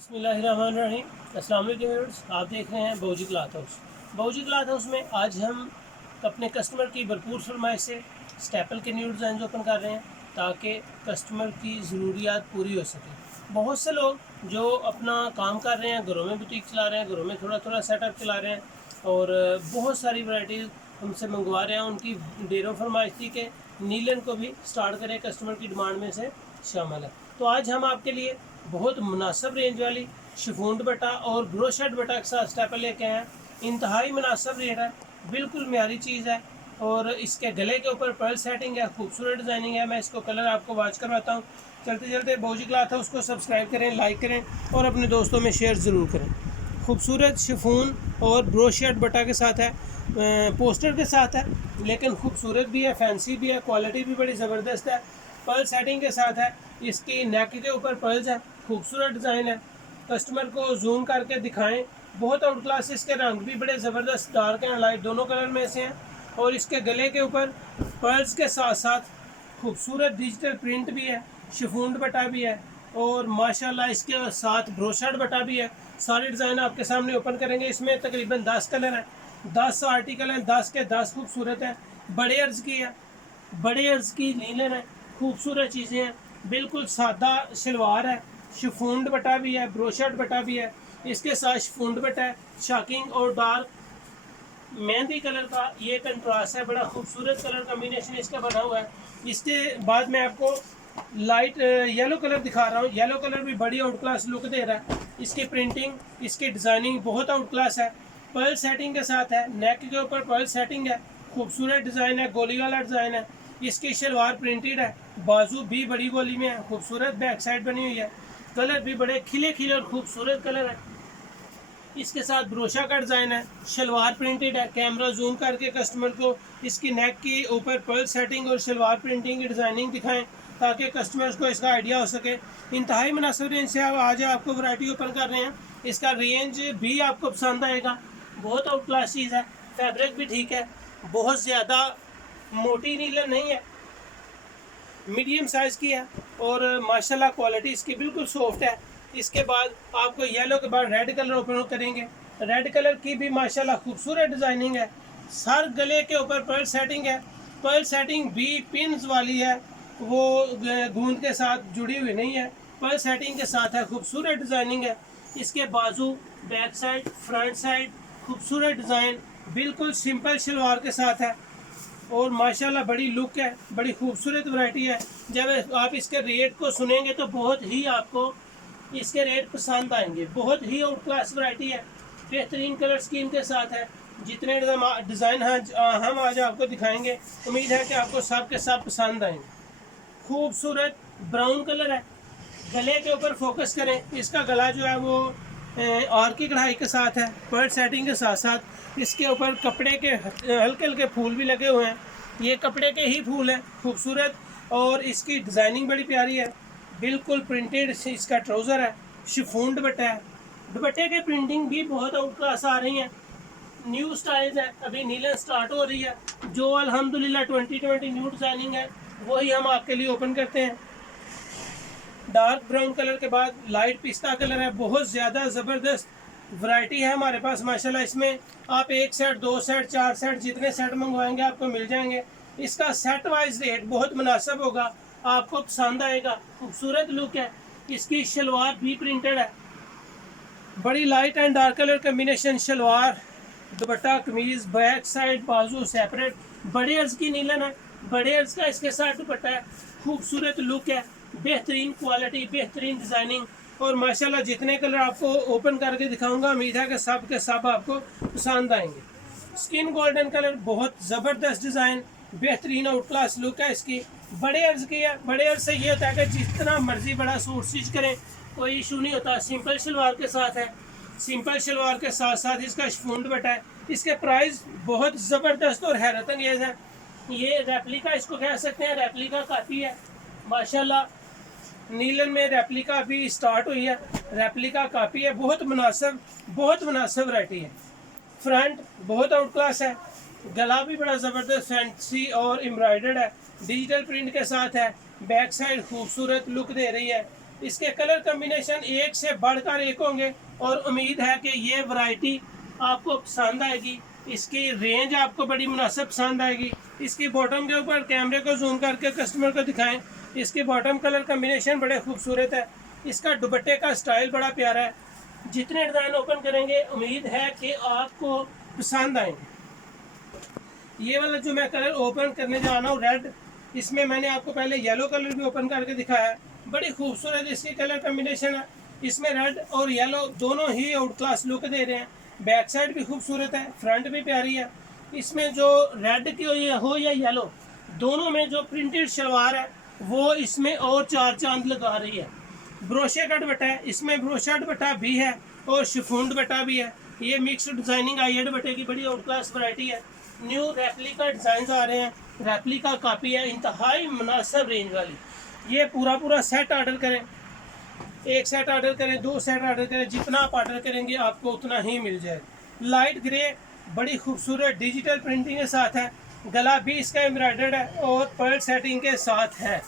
बिस्मिल्लाहिर्रहमानिर्रहीम। अस्सलाम वालेकुम व्यूअर्स, आप देख रहे हैं बहुजी क्लॉथ हाउस। बहुजी क्लॉथ हाउस में आज हम अपने कस्टमर की भरपूर फरमाइश से स्टेपल के न्यू डिज़ाइन ओपन कर रहे हैं ताकि कस्टमर की ज़रूरियात पूरी हो सके। बहुत से लोग जो अपना काम कर रहे हैं, घरों में बुटीक चला रहे हैं, घरों में थोड़ा थोड़ा सेटअप चला रहे हैं और बहुत सारी वैराइटीज़ हमसे मंगवा रहे हैं। उनकी ढेरों फरमाइश थी कि नीलन को भी स्टार्ट करें, कस्टमर की डिमांड में से शामिल है। तो आज हम आपके लिए बहुत मुनासिब रेंज वाली शिफॉन दुपट्टा और ब्रोशेड दुपट्टा के साथ स्टेपल लेके आए हैं। इंतहाई मुनासिब रेट है, बिल्कुल म्यारी चीज़ है और इसके गले के ऊपर पर्ल सेटिंग है, खूबसूरत डिज़ाइनिंग है। मैं इसको कलर आपको वाच करवाता हूँ। चलते चलते बहुजी क्लॉथ है उसको सब्सक्राइब करें, लाइक करें और अपने दोस्तों में शेयर ज़रूर करें। खूबसूरत शिफॉन और ब्रोशेड दुपट्टा के साथ है, पोस्टर के साथ है, लेकिन खूबसूरत भी है, फैंसी भी है, क्वालिटी भी बड़ी ज़बरदस्त है। पर्ल सेटिंग के साथ है, इसकी नेक के ऊपर पर्ल्स है, खूबसूरत डिज़ाइन है। कस्टमर को जूम करके दिखाएं, बहुत आउट क्लास। इसके रंग भी बड़े ज़बरदस्त, डार्क एंड लाइट दोनों कलर में से हैं और इसके गले के ऊपर पर्ल्स के साथ साथ खूबसूरत डिजिटल प्रिंट भी है, शिफॉन दुपट्टा भी है और माशाल्लाह इसके साथ ब्रोशेड दुपट्टा भी है। सारे डिज़ाइन आपके सामने ओपन करेंगे। इसमें तकरीबन 10 कलर हैं, 10 आर्टिकल हैं, 10 के 10 खूबसूरत हैं। बड़े अर्ज़ की है, बड़े अर्ज़ की नीलन है, खूबसूरत चीज़ें हैं। बिल्कुल सादा शलवार है, शिफॉन दुपट्टा भी है, ब्रोशेड दुपट्टा भी है। इसके साथ शिफॉन दुपट्टा है, शॉकिंग और डार्क मेहंदी कलर का ये कंट्रास्ट है, बड़ा खूबसूरत कलर कम्बिनेशन इसका बना हुआ है। इसके बाद मैं आपको लाइट येलो कलर दिखा रहा हूँ। येलो कलर भी बड़ी आउट क्लास लुक दे रहा है। इसकी प्रिंटिंग, इसकी डिज़ाइनिंग बहुत आउट क्लास है। पर्ल सेटिंग के साथ है, नेक के ऊपर पर्ल सेटिंग है, खूबसूरत डिज़ाइन है, गोली वाला डिज़ाइन है। इसकी शलवार प्रिंटेड है, बाजू भी बड़ी गोली में है, खूबसूरत बैक साइड बनी हुई है। कलर भी बड़े खिले खिले और खूबसूरत कलर है। इसके साथ ब्रोशा का डिज़ाइन है, शलवार प्रिंटेड है। कैमरा जूम करके कस्टमर को इसकी नेक के ऊपर पर्ल सेटिंग और शलवार प्रिंटिंग की डिज़ाइनिंग दिखाएं ताकि कस्टमर्स को इसका आइडिया हो सके। इंतहाई मुनासिब रेंज से आज आपको वैरायटी ओपन कर रहे हैं। इसका रेंज भी आपको पसंद आएगा, बहुत आउट क्लास चीज़ है। फैब्रिक भी ठीक है, बहुत ज़्यादा मोटी नीलन नहीं है, मीडियम साइज़ की है और माशाल्लाह क्वालिटी इसकी बिल्कुल सॉफ्ट है। इसके बाद आपको येलो के बाद रेड कलर ओपन करेंगे। रेड कलर की भी माशाल्लाह खूबसूरत डिज़ाइनिंग है। सर गले के ऊपर पर्ल सेटिंग है, पर्ल सेटिंग भी पिन्स वाली है, वो गूंद के साथ जुड़ी हुई नहीं है, पर्ल सेटिंग के साथ है, खूबसूरत डिज़ाइनिंग है। इसके बाजू, बैक साइड, फ्रंट साइड खूबसूरत डिज़ाइन, बिल्कुल सिंपल शलवार के साथ है और माशाल्लाह बड़ी लुक है, बड़ी खूबसूरत वैरायटी है। जब आप इसके रेट को सुनेंगे तो बहुत ही आपको इसके रेट पसंद आएंगे। बहुत ही आउट क्लास वैरायटी है, बेहतरीन कलर स्कीम के साथ है। जितने डिज़ाइन हैं हम आज आपको दिखाएंगे, उम्मीद है कि आपको सब के सब पसंद आएंगे। खूबसूरत ब्राउन कलर है, गले के ऊपर फोकस करें। इसका गला जो है वो और की कढ़ाई के साथ है, पर्ल सेटिंग के साथ साथ इसके ऊपर कपड़े के हल्के हल्के फूल भी लगे हुए हैं। ये कपड़े के ही फूल हैं, खूबसूरत और इसकी डिज़ाइनिंग बड़ी प्यारी है। बिल्कुल प्रिंटेड इसका ट्राउज़र है, शिफॉन दुपट्टा है। दुपट्टे के प्रिंटिंग भी बहुत आउट क्लास आ रही हैं, न्यू स्टाइल्स है, अभी नीलन स्टार्ट हो रही है। जो अल्हम्दुलिल्लाह 2020 न्यू डिज़ाइनिंग है वही हम आपके लिए ओपन करते हैं। डार्क ब्राउन कलर के बाद लाइट पिस्ता कलर है, बहुत ज़्यादा ज़बरदस्त वैरायटी है हमारे पास माशाल्लाह। इसमें आप 1 सेट, 2 सेट, 4 सेट, जितने सेट मंगवाएंगे आपको मिल जाएंगे। इसका सेट वाइज रेट बहुत मुनासिब होगा, आपको पसंद आएगा, खूबसूरत लुक है। इसकी शलवार भी प्रिंटेड है, बड़ी light and dark colour combination salwar, dupatta, kameez, back side, बाजू सेपरेट। बड़े अर्ज़ की नीलन है, बड़े अर्ज़ का इसके साथ दुपट्टा है, खूबसूरत लुक है, बेहतरीन क्वालिटी, बेहतरीन डिज़ाइनिंग और माशाल्लाह जितने कलर आपको ओपन करके दिखाऊंगा उम्मीद है कि सब के सब आपको पसंद आएंगे। स्किन गोल्डन कलर, बहुत ज़बरदस्त डिज़ाइन, बेहतरीन आउट क्लास लुक है इसकी। बड़े अर्ज़ की है, बड़े अर्ज़ से ये होता है कि जितना मर्जी बड़ा सूट स्टिच करें कोई इशू नहीं होता। सिंपल शलवार के साथ है, सिंपल शलवार के साथ साथ इसका शिफॉन दुपट्टा है। इसके प्राइस बहुत ज़बरदस्त और हैरत अंगेज़ है। ये रेप्लिका इसको कह सकते हैं, रेप्लिका काफ़ी है माशाल्लाह। नीलन में रेप्लिका भी स्टार्ट हुई है, रेप्लिका काफ़ी है, बहुत मुनासिब वैरायटी है। फ्रंट बहुत आउट क्लास है, गला भी बड़ा ज़बरदस्त फैंसी और एम्ब्रॉयडर्ड है, डिजिटल प्रिंट के साथ है। बैक साइड खूबसूरत लुक दे रही है, इसके कलर कम्बिनेशन एक से बढ़कर एक होंगे और उम्मीद है कि ये वैरायटी आपको पसंद आएगी। इसकी रेंज आपको बड़ी मुनासिब पसंद आएगी। इसकी बॉटम के ऊपर कैमरे को जूम करके कस्टमर को दिखाएं। इसकी बॉटम कलर कम्बिनेशन बड़े खूबसूरत है। इसका दुपट्टे का स्टाइल बड़ा प्यारा है। जितने डिज़ाइन ओपन करेंगे उम्मीद है कि आपको पसंद आएंगे। ये वाला जो मैं कलर ओपन करने जा रहा हूँ रेड, इसमें मैंने आपको पहले येलो कलर भी ओपन करके दिखाया है। बड़ी खूबसूरत इसकी कलर कम्बिनेशन है। इसमें रेड और येलो दोनों ही आउट क्लास लुक दे रहे हैं। बैक साइड भी खूबसूरत है, फ्रंट भी प्यारी है। इसमें जो रेड की हो या येलो, दोनों में जो प्रिंटेड शलवार है वो इसमें और चार चांद लगा रही है। ब्रोशे का दुपट्टा है, इसमें ब्रोशा दुपट्टा भी है और शिफॉन दुपट्टा भी है। ये मिक्स्ड डिजाइनिंग आई है दुपट्टे की, बड़ी आउट क्लास वैरायटी है। न्यू रेप्लिका डिज़ाइन आ रहे हैं, रेप्लिका कापी है, इंतहाई मुनासिब रेंज वाली। ये पूरा सेट ऑर्डर करें, एक सेट ऑर्डर करें, 2 सेट ऑर्डर करें, जितना आप ऑर्डर करेंगे आपको उतना ही मिल जाएगा। लाइट ग्रे बड़ी खूबसूरत डिजिटल प्रिंटिंग के साथ है। गला भी इसका एम्ब्रॉयडर्ड है और पर्ल सेटिंग के साथ है।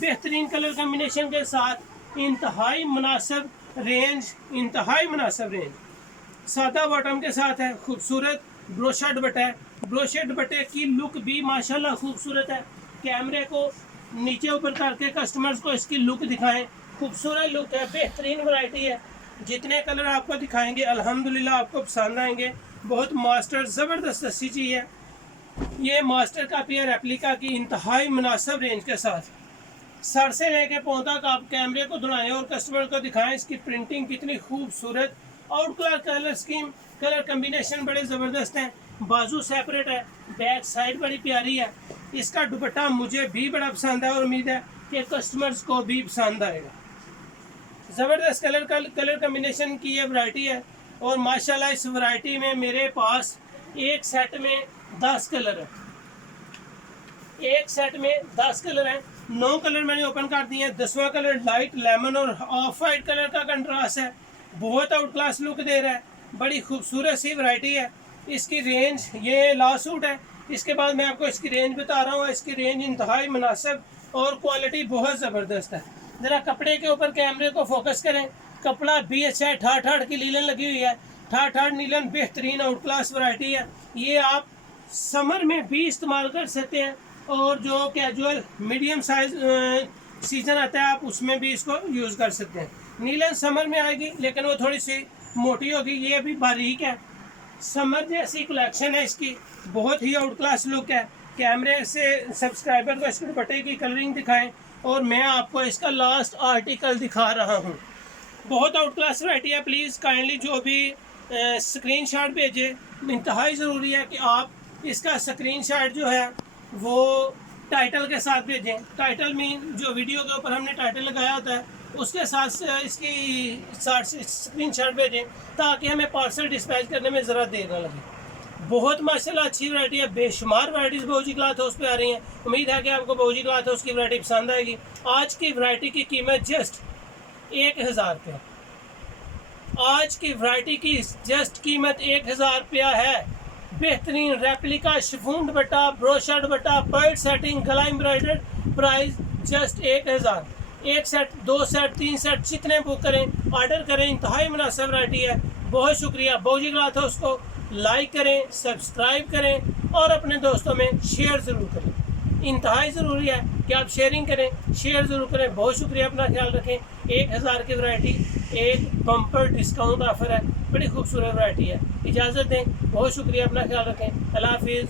बेहतरीन कलर कम्बिनेशन के साथ इंतहाई मुनासिब रेंज, इंतहाई मुनासिब रेंज। सादा बॉटम के साथ है, खूबसूरत ब्रोशा दुपट्टा है। ब्रोशा दुपट्टे की लुक भी माशाल्लाह खूबसूरत है। कैमरे को नीचे ऊपर करके कस्टमर्स को इसकी लुक दिखाएं। खूबसूरत लुक है, बेहतरीन वैरायटी है। जितने कलर आपको दिखाएंगे अल्हम्दुलिल्लाह आपको पसंद आएंगे। बहुत मास्टर ज़बरदस्त अच्छी चीज़ है। ये मास्टर कापी है रेप्लिका की, इंतहाई मुनासिब रेंज के साथ। सर से लेके पाँव तक आप कैमरे को दौड़ाएं और कस्टमर को दिखाएं इसकी प्रिंटिंग कितनी खूबसूरत। Out colour scheme, colour combination बड़े ज़बरदस्त हैं। बाजू सेपरेट है, बैक साइड बड़ी प्यारी है। इसका दुपट्टा मुझे भी बड़ा पसंद है और उम्मीद है कि कस्टमर्स को भी पसंद आएगा। ज़बरदस्त कलर कम्बिनेशन की ये वैरायटी है और माशाल्लाह इस वैरायटी में मेरे पास एक सेट में 10 कलर है। एक सेट में 10 कलर हैं। 9 कलर मैंने ओपन कर दिए हैं। 10वां कलर लाइट लेमन और ऑफ वाइट कलर का कंट्रास्ट है। बहुत आउट क्लास लुक दे रहा है। बड़ी खूबसूरत सी वैरायटी है। इसकी रेंज, ये लास्ट सूट है। इसके बाद मैं आपको इसकी रेंज बता रहा हूँ। इसकी रेंज इंतहाई मुनासिब और क्वालिटी बहुत ज़बरदस्त है। ज़रा कपड़े के ऊपर कैमरे को फोकस करें। कपड़ा भी अच्छा है, ठाठ की लीलन लगी हुई है। ठाठ नीलन बेहतरीन आउट क्लास वैरायटी है। ये आप समर में भी इस्तेमाल कर सकते हैं और जो कैजुअल मीडियम साइज सीजन आता है आप उसमें भी इसको यूज़ कर सकते हैं। नीलन समर में आएगी लेकिन वो थोड़ी सी मोटी होगी, ये अभी बारीक है। समर जैसी कलेक्शन है इसकी, बहुत ही आउट क्लास लुक है। कैमरे से सब्सक्राइबर को इसके दुपट्टे की कलरिंग दिखाएं और मैं आपको इसका लास्ट आर्टिकल दिखा रहा हूँ। बहुत आउट क्लास वैरायटी है। प्लीज़ काइंडली जो भी स्क्रीनशॉट भेजे, इंतहाई ज़रूरी है कि आप इसका स्क्रीनशॉट जो है वो टाइटल के साथ भेजें। टाइटल में जो वीडियो के ऊपर हमने टाइटल लगाया होता है उसके साथ इसकी स्क्रीनशॉट भेजें ताकि हमें पार्सल डिस्पैच करने में ज़रा देर ना लगे। बहुत माशाल्लाह अच्छी वैरायटी है। बेशुमार वैराइटीज़ बहुजी क्लॉथ हाउस पे आ रही हैं। उम्मीद है कि आपको बहुजी क्लॉथ हाउस की वैरायटी पसंद आएगी। आज की वैरायटी की कीमत जस्ट 1000 रुपया। आज की वैरायटी की जस्ट कीमत 1000 रुपया है। बेहतरीन रेप्लिका शिफॉन दुपट्टा, ब्रोशा दुपट्टा, पर्ल सेटिंग, गला एम्ब्रॉयडर्ड, प्राइस जस्ट 1000। एक सेट, 2 सेट, 3 सेट जितने बुक करें, ऑर्डर करें। इंतहाई मुनासिब वैरायटी है। बहुत शुक्रिया। बहुजी क्लॉथ हाउस को लाइक करें, सब्सक्राइब करें और अपने दोस्तों में शेयर ज़रूर करें। इंतहाई ज़रूरी है कि आप शेयरिंग करें, शेयर ज़रूर करें। बहुत शुक्रिया, अपना ख्याल रखें। 1000 की वैरायटी, एक बम्पर डिस्काउंट ऑफ़र है। बड़ी खूबसूरत वैरायटी है। इजाज़त दें। बहुत शुक्रिया, अपना ख्याल रखें। अल्लाह हाफिज़।